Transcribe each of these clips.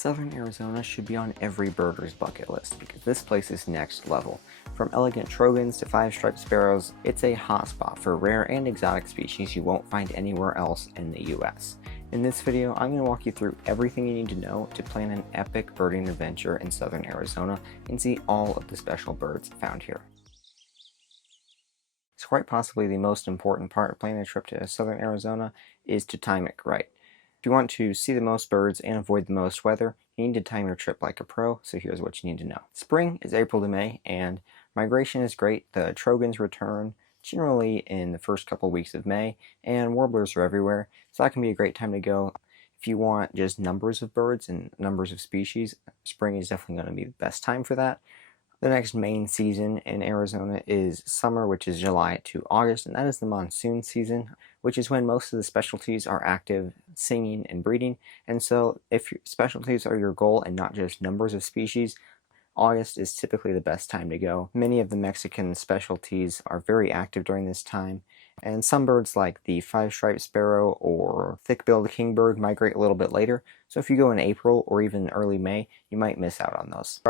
Southern Arizona should be on every birder's bucket list because this place is next level. From elegant trogons to five-striped sparrows, it's a hotspot for rare and exotic species you won't find anywhere else in the US. In this video, I'm going to walk you through everything you need to know to plan an epic birding adventure in Southern Arizona and see all of the special birds found here. So quite possibly the most important part of planning a trip to Southern Arizona is to time it right. If you want to see the most birds and avoid the most weather, you need to time your trip like a pro, so here's what you need to know. Spring is April to May, and migration is great. The trogons return generally in the first couple weeks of May, and warblers are everywhere, so that can be a great time to go. If you want just numbers of birds and numbers of species, spring is definitely going to be the best time for that. The next main season in Arizona is summer, which is July to August, and that is the monsoon season, which is when most of the specialties are active, singing and breeding. And so if your specialties are your goal and not just numbers of species, August is typically the best time to go. Many of the Mexican specialties are very active during this time, and some birds like the five-striped sparrow or thick-billed kingbird migrate a little bit later. So if you go in April or even early May, you might miss out on those.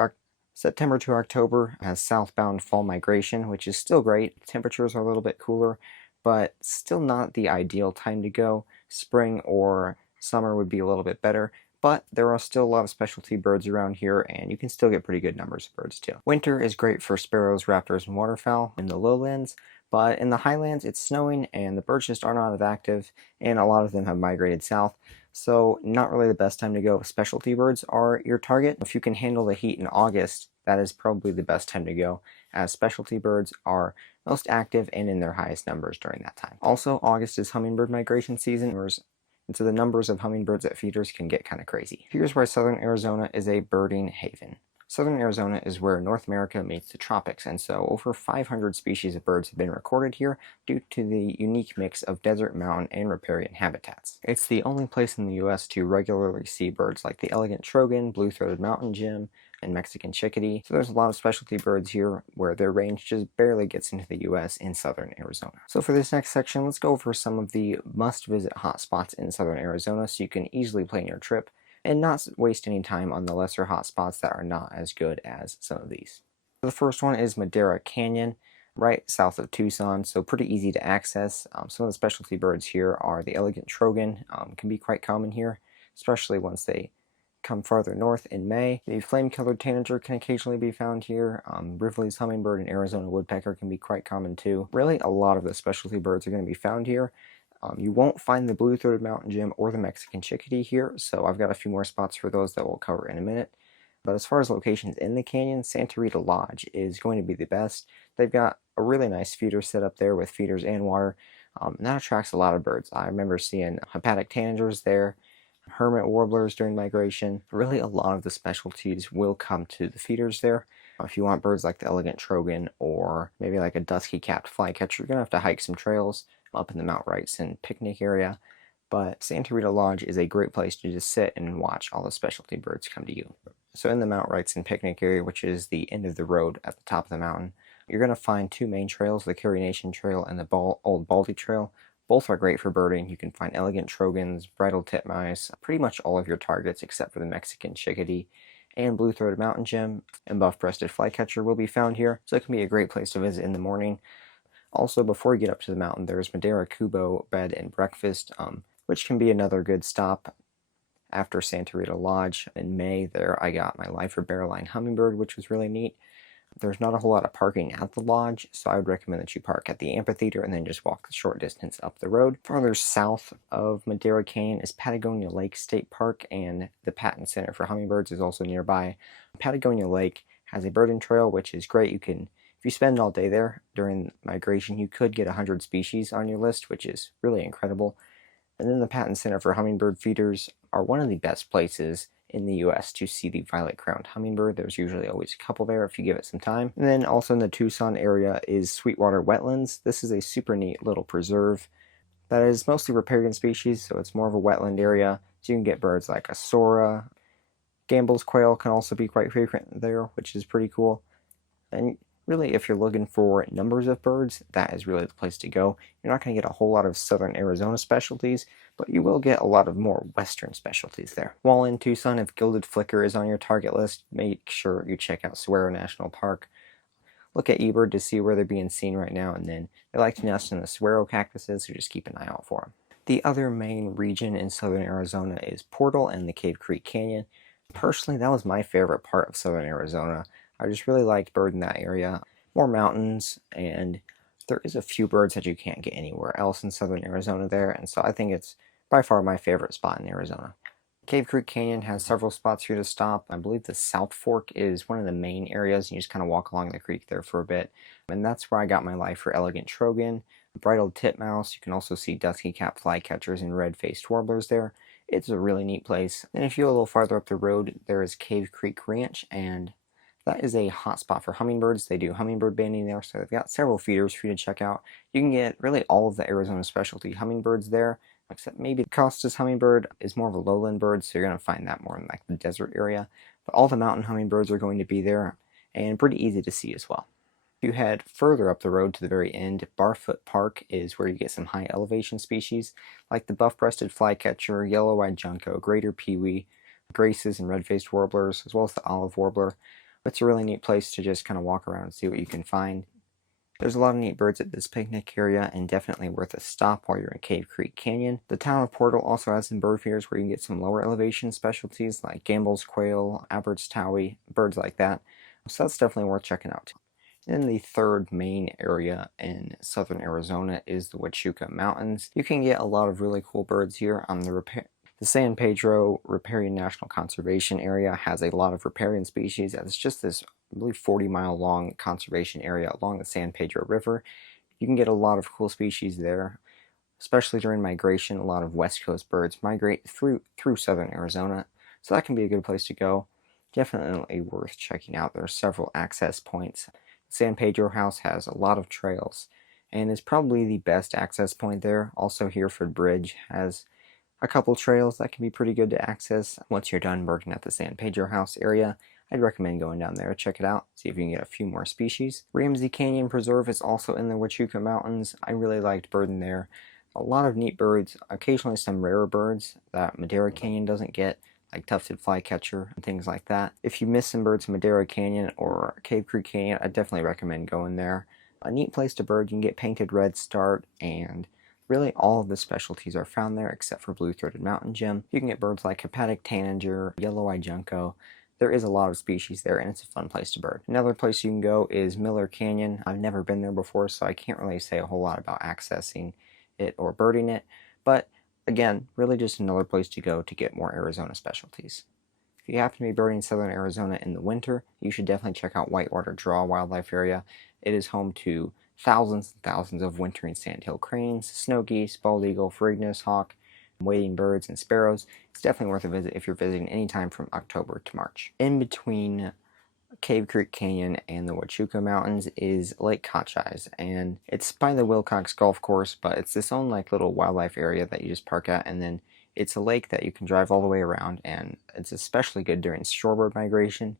September to October has southbound fall migration, which is still great. Temperatures are a little bit cooler, but still not the ideal time to go. Spring or summer would be a little bit better, but there are still a lot of specialty birds around here, and you can still get pretty good numbers of birds too. Winter is great for sparrows, raptors, and waterfowl in the lowlands, but in the highlands it's snowing and the birds just are not as active, and a lot of them have migrated south. So not really the best time to go. Specialty birds are your target. If you can handle the heat in August, that is probably the best time to go, as specialty birds are most active and in their highest numbers during that time. Also, August is hummingbird migration season, and so the numbers of hummingbirds at feeders can get kind of crazy. Here's why Southern Arizona is a birding haven. Southern Arizona is where North America meets the tropics, and so over 500 species of birds have been recorded here due to the unique mix of desert, mountain, and riparian habitats. It's the only place in the US to regularly see birds like the elegant trogon, blue-throated mountain jim, and Mexican chickadee. So there's a lot of specialty birds here where their range just barely gets into the US in Southern Arizona. So for this next section, let's go over some of the must-visit hotspots in Southern Arizona so you can easily plan your trip and not waste any time on the lesser hotspots that are not as good as some of these. The first one is Madera Canyon, right south of Tucson, so pretty easy to access. Some of the specialty birds here are the elegant trogon, can be quite common here, especially once they come farther north in May. The flame-colored tanager can occasionally be found here. Rivley's hummingbird and Arizona woodpecker can be quite common too. Really, a lot of the specialty birds are going to be found here. You won't find the blue-throated mountain jim or the Mexican chickadee here, so I've got a few more spots for those that we'll cover in a minute. But as far as locations in the canyon, Santa Rita Lodge is going to be the best. They've got a really nice feeder set up there with feeders and water, and that attracts a lot of birds. I remember seeing hepatic tanagers there, hermit warblers during migration. Really, a lot of the specialties will come to the feeders there. If you want birds like the elegant trogon or maybe like a dusky-capped flycatcher, you're going to have to hike some trails up in the Mount Wrightson picnic area. But Santa Rita Lodge is a great place to just sit and watch all the specialty birds come to you. So in the Mount Wrightson picnic area, which is the end of the road at the top of the mountain, you're going to find two main trails, the Carrie Nation Trail and the Old Baldy Trail. Both are great for birding. You can find elegant trogons, bridled titmice, pretty much all of your targets except for the Mexican chickadee, and blue-throated mountain jim and buff-breasted flycatcher will be found here, so it can be a great place to visit in the morning. Also, before you get up to the mountain, there's Madera Kubo Bed and Breakfast, which can be another good stop. After Santa Rita Lodge in May, there I got my lifer barrel-line hummingbird, which was really neat. There's not a whole lot of parking at the lodge, so I would recommend that you park at the amphitheater and then just walk the short distance up the road. Farther south of Madera Canyon is Patagonia Lake State Park, and the Patton Center for Hummingbirds is also nearby. Patagonia Lake has a birding trail, which is great. If you spend all day there during migration, you could get 100 species on your list, which is really incredible. And then the Patton Center for Hummingbird Feeders are one of the best places in the US to see the violet-crowned hummingbird. There's usually always a couple there if you give it some time. And then also in the Tucson area is Sweetwater Wetlands. This is a super neat little preserve that is mostly riparian species, so it's more of a wetland area. So you can get birds like a sora. Gambel's quail can also be quite frequent there, which is pretty cool. And Really, if you're looking for numbers of birds, that is really the place to go. You're not going to get a whole lot of southern Arizona specialties, but you will get a lot of more western specialties there. While in Tucson, if gilded flicker is on your target list, make sure you check out Steuer National Park. Look at eBird to see where they're being seen right now, and then they like to nest in the saguaro cactuses, so just keep an eye out for them. The other main region in southern Arizona is Portal and the Cave Creek Canyon. Personally, that was my favorite part of southern Arizona. I just really liked birding that area. More mountains, and there is a few birds that you can't get anywhere else in southern Arizona there, and so I think it's by far my favorite spot in Arizona. Cave Creek Canyon has several spots here to stop. I believe the South Fork is one of the main areas. You just kind of walk along the creek there for a bit. And that's where I got my life for elegant trogon, bridled titmouse. You can also see dusky cap flycatchers and red-faced warblers there. It's a really neat place. And if you go a little farther up the road, there is Cave Creek Ranch, and that is a hot spot for hummingbirds. They do hummingbird banding there, so they've got several feeders for you to check out. You can get really all of the Arizona specialty hummingbirds there, except maybe the Costas hummingbird is more of a lowland bird, so you're going to find that more in like the desert area. But all the mountain hummingbirds are going to be there, and pretty easy to see as well. If you head further up the road to the very end, Barfoot Park is where you get some high elevation species, like the buff-breasted flycatcher, yellow-eyed junco, greater pewee, graces and red-faced warblers, as well as the olive warbler. It's a really neat place to just kind of walk around and see what you can find. There's a lot of neat birds at this picnic area, and definitely worth a stop while you're in Cave Creek Canyon. The town of Portal also has some bird feeders where you can get some lower elevation specialties like Gambel's quail, Abert's towhee, birds like that. So that's definitely worth checking out. Then the third main area in southern Arizona is the Huachuca Mountains. You can get a lot of really cool birds here on the San Pedro Riparian National Conservation Area has a lot of riparian species. It's just this, I believe, 40-mile long conservation area along the San Pedro River. You can get a lot of cool species there, especially during migration. A lot of West Coast birds migrate through southern Arizona, so that can be a good place to go. Definitely worth checking out. There are several access points. San Pedro House has a lot of trails, and is probably the best access point there. Also, Hereford Bridge has a couple trails that can be pretty good to access. Once you're done working at the San Pedro House area, I'd recommend going down there, check it out, see if you can get a few more species. Ramsey Canyon Preserve is also in the Huachuca Mountains. I really liked birding there. A lot of neat birds, occasionally some rarer birds that Madera Canyon doesn't get, like tufted flycatcher and things like that. If you miss some birds in Madera Canyon or Cave Creek Canyon, I definitely recommend going there. A neat place to bird. You can get painted redstart, and really all of the specialties are found there except for blue-throated mountain gem. You can get birds like hepatic tanager, yellow-eyed junco. There is a lot of species there, and it's a fun place to bird. Another place you can go is Miller Canyon. I've never been there before, so I can't really say a whole lot about accessing it or birding it, but again, really just another place to go to get more Arizona specialties. If you happen to be birding southern Arizona in the winter, you should definitely check out Whitewater Draw Wildlife Area. It is home to thousands and thousands of wintering sandhill cranes, snow geese, bald eagle, Ferruginous hawk, wading birds, and sparrows. It's definitely worth a visit if you're visiting anytime from October to March. In between Cave Creek Canyon and the Huachuca Mountains is Lake Cochise, and it's by the Wilcox Golf Course, but it's this own like little wildlife area that you just park at, and then it's a lake that you can drive all the way around, and it's especially good during shorebird migration.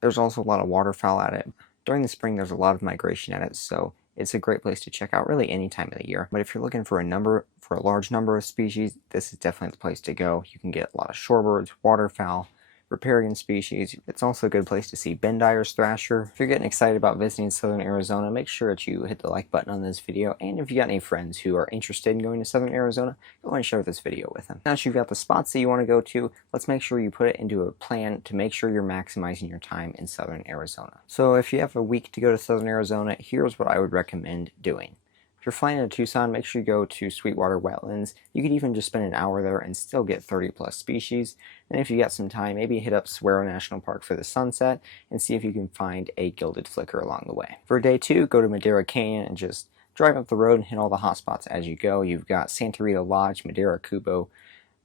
There's also a lot of waterfowl at it. During the spring, there's a lot of migration at it, so it's a great place to check out really any time of the year. But if you're looking for a large number of species, this is definitely the place to go. You can get a lot of shorebirds, waterfowl, riparian species. It's also a good place to see Bendire's thrasher. If you're getting excited about visiting southern Arizona, make sure that you hit the like button on this video, and if you got any friends who are interested in going to southern Arizona, go and share this video with them. Now that you've got the spots that you want to go to, let's make sure you put it into a plan to make sure you're maximizing your time in southern Arizona. So if you have a week to go to southern Arizona, here's what I would recommend doing. If you're flying into Tucson, make sure you go to Sweetwater Wetlands. You could even just spend an hour there and still get 30 plus species. And if you got some time, maybe hit up Saguaro National Park for the sunset and see if you can find a gilded flicker along the way. For day 2, go to Madera Canyon and just drive up the road and hit all the hot spots as you go. You've got Santa Rita Lodge, Madera Cubo,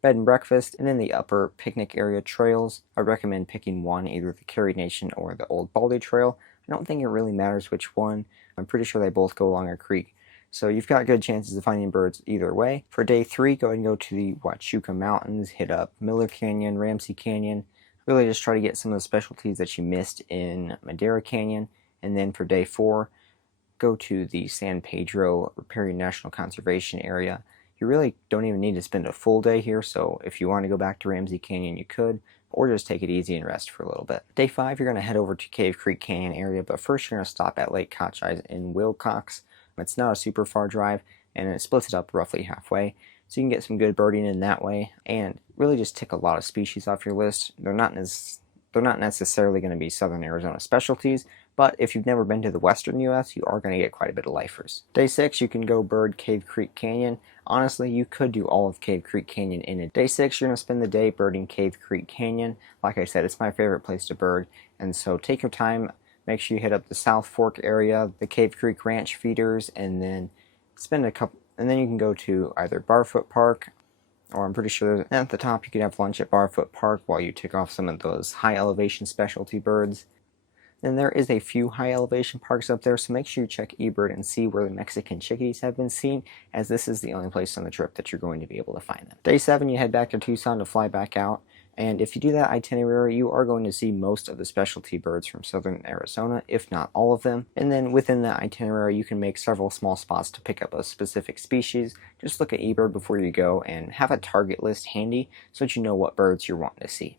bed and breakfast, and then the upper picnic area trails. I recommend picking one, either the Carrie Nation or the Old Baldy Trail. I don't think it really matters which one. I'm pretty sure they both go along a creek, so you've got good chances of finding birds either way. For day 3, go ahead and go to the Huachuca Mountains, hit up Miller Canyon, Ramsey Canyon. Really just try to get some of the specialties that you missed in Madera Canyon. And then for day 4, go to the San Pedro Riparian National Conservation Area. You really don't even need to spend a full day here, so if you want to go back to Ramsey Canyon, you could, or just take it easy and rest for a little bit. Day 5, you're going to head over to Cave Creek Canyon area, but first you're going to stop at Lake Cochise in Wilcox. It's not a super far drive, and it splits it up roughly halfway, so you can get some good birding in that way, and really just tick a lot of species off your list. They're not necessarily going to be Southern Arizona specialties, but if you've never been to the western U.S., you are going to get quite a bit of lifers. Day 6, you can go bird Cave Creek Canyon. Honestly, you could do all of Cave Creek Canyon in it. Day 6, you're going to spend the day birding Cave Creek Canyon. Like I said, it's my favorite place to bird, and so take your time. Make sure you hit up the South Fork area, the Cave Creek Ranch feeders, and then and then you can go to either Barfoot Park, or I'm pretty sure at the top you could have lunch at Barfoot Park while you tick off some of those high elevation specialty birds. And there is a few high elevation parks up there, so make sure you check eBird and see where the Mexican chickadees have been seen, as this is the only place on the trip that you're going to be able to find them. Day 7, you head back to Tucson to fly back out, and if you do that itinerary, you are going to see most of the specialty birds from southern Arizona, if not all of them. And then within that itinerary, you can make several small spots to pick up a specific species. Just look at eBird before you go and have a target list handy so that you know what birds you're wanting to see.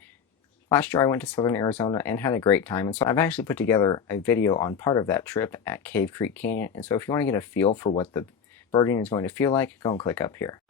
Last year I went to southern Arizona and had a great time, and so I've actually put together a video on part of that trip at Cave Creek Canyon, and so if you want to get a feel for what the birding is going to feel like, go and click up here.